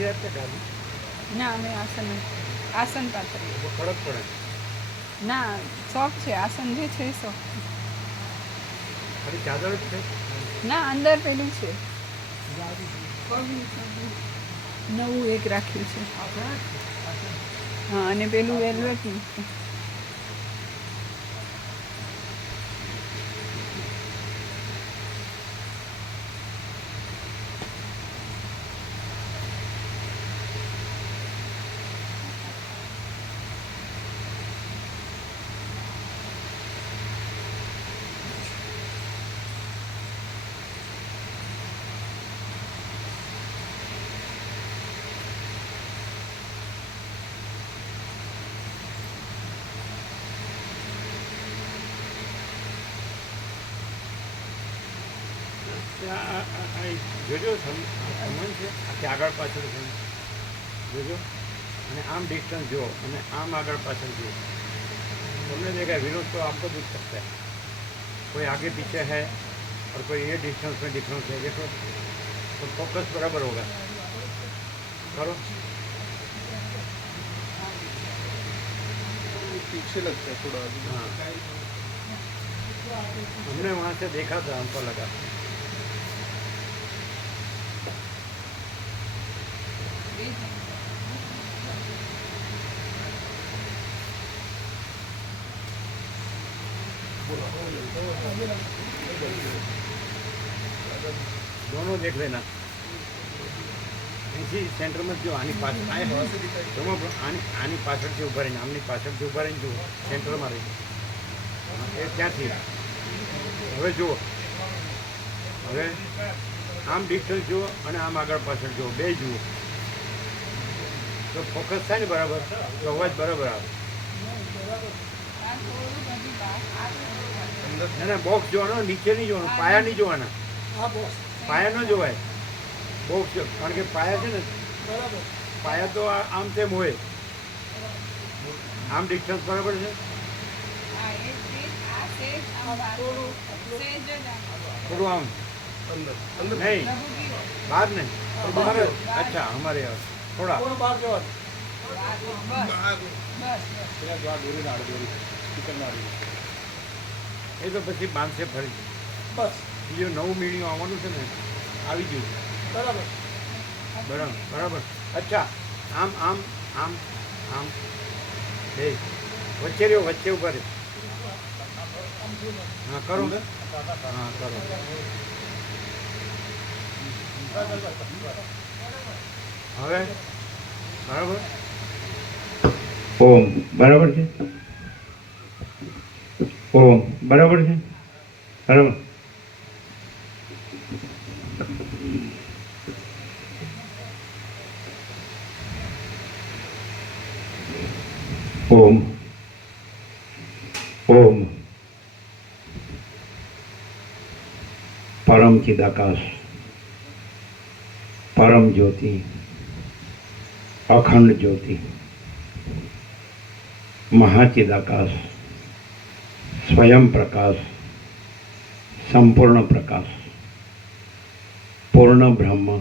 નીચે આપે ડાબી ના અમે આસન પાથરીએ. કડક પડે ના શોખ છે આસન જે છે એ શોખ. ખાલી ચાદર જ છે. ના અંદર પેલું છે નવું એક રાખ્યું છે. હા અને પેલું વેલ્વેટનું છે. જોજો સમન છે આખી આગળ પાછળ છે જોજો અને આમ डिस्टेंस जो અને આમ આગળ પાછળ जो तुमने देखा है विनोद तो आपको दिख सकता है कोई आगे पीछे है और कोई ये डिस्टेंस में डिफरेंस है देखो तो फोकस बराबर होगा करो पीछे लगता है थोड़ा हाँ हमने वहाँ से देखा था हमको लगा दोनों देख लेना इसी सेंटर में जो आनी पास आए दोनों आनी पाछળ થી ઊભા રહીને આમની પાછળથી ઊભા રહીને જુઓ સેન્ટરમાં રહી એ ત્યાંથી હવે જુઓ હવે આમ ડિસ્ટન્સ જુઓ અને આમ આગળ પાછળ જુઓ બે જુઓ તો ફોકસ થાય ને બરાબર તો અવાજ બરાબર આવે ના ના બોક્સ જોવાનો નીચે નહીં જોવાનું પાયા નહીં જોવાના પાયા ન જોવાય બોક્સ કારણ કે પાયા છે ને પાયા તો આમ તેમ હોય આમ ડિસ્ટન્સ બરાબર છે થોડું આમ नहीं बाहर नहीं बाहर अच्छा हमारे यहाँ थोड़ा એ તો પછી બાંધશે ફરી બસ બીજું નવું મીડિયું આવવાનું છે ને આવી ગયું બરાબર બરાબર બરાબર અચ્છા આમ આમ આમ આમ એ વચ્ચે રહ્યો વચ્ચે ઉભા રહ્યો हाँ करो हाँ करो હવે બરાબર ઓમ બરાબર છે ઓમ બરાબર છે બરાબર ઓમ ઓમ परम चिदाकाश परम ज्योति अखंड ज्योति महाचिदाकाश स्वयं प्रकाश संपूर्ण प्रकाश पूर्ण ब्रह्म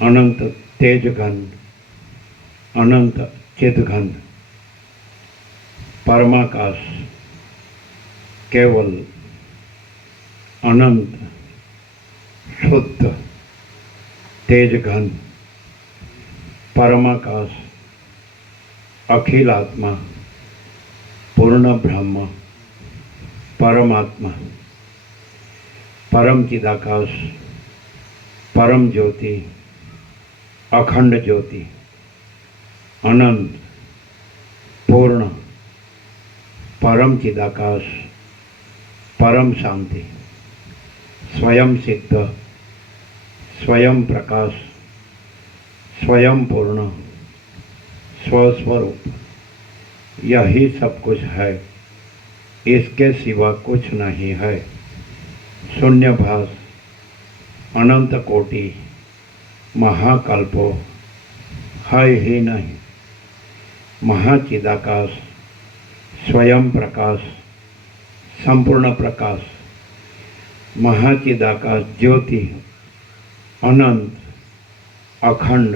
अनंत तेजघन अनंत चिदघन परमाकाश केवल अनंत शुद्ध तेज घन परमाकाश अखिल आत्मा पूर्ण ब्रह्म परमात्मा परम चिदाकाश परम ज्योति अखंड ज्योति अनंत पूर्ण परम चिदाकाश परम शांति स्वयं सिद्ध स्वयं प्रकाश स्वयं पूर्ण स्वस्वरूप यही सब कुछ है इसके सिवा कुछ नहीं है शून्यभास अनंत कोटि महाकल्पो है ही नहीं महाचिदाकाश स्वयं प्रकाश संपूर्ण प्रकाश महाचिदाकाश ज्योति अनंत અખંડ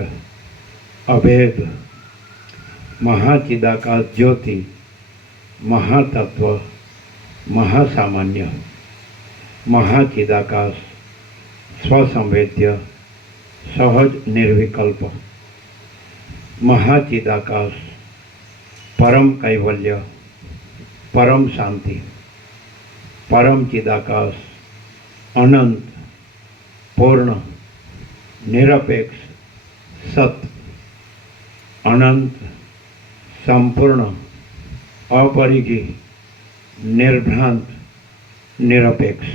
અભેદ મહાચિદાકાશ જ્યોતિ મહાતત્વ મહાસામાન્ય મહાચિદાકાશ સ્વસંવેદ્ય સહજ નિર્વિકલ્પ મહાચિદાકાશ પરમ કૈવલ્ય પરમ શાંતિ પરમ ચિદાકાશ અનંત પૂર્ણ નિરપેક્ષ સત અનંત સંપૂર્ણ અપરિઘી નિર્ભ્રાંત નિરપેક્ષ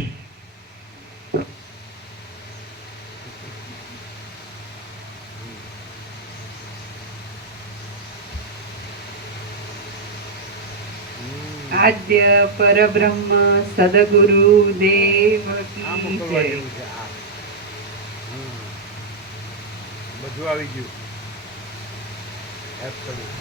આદ્ય પરબ્રહ્મ સદગુરુ દેવ આમ કી કરવા જય. જેવું છે આ બધું આવી ગયું એબ્સોલ્યુટ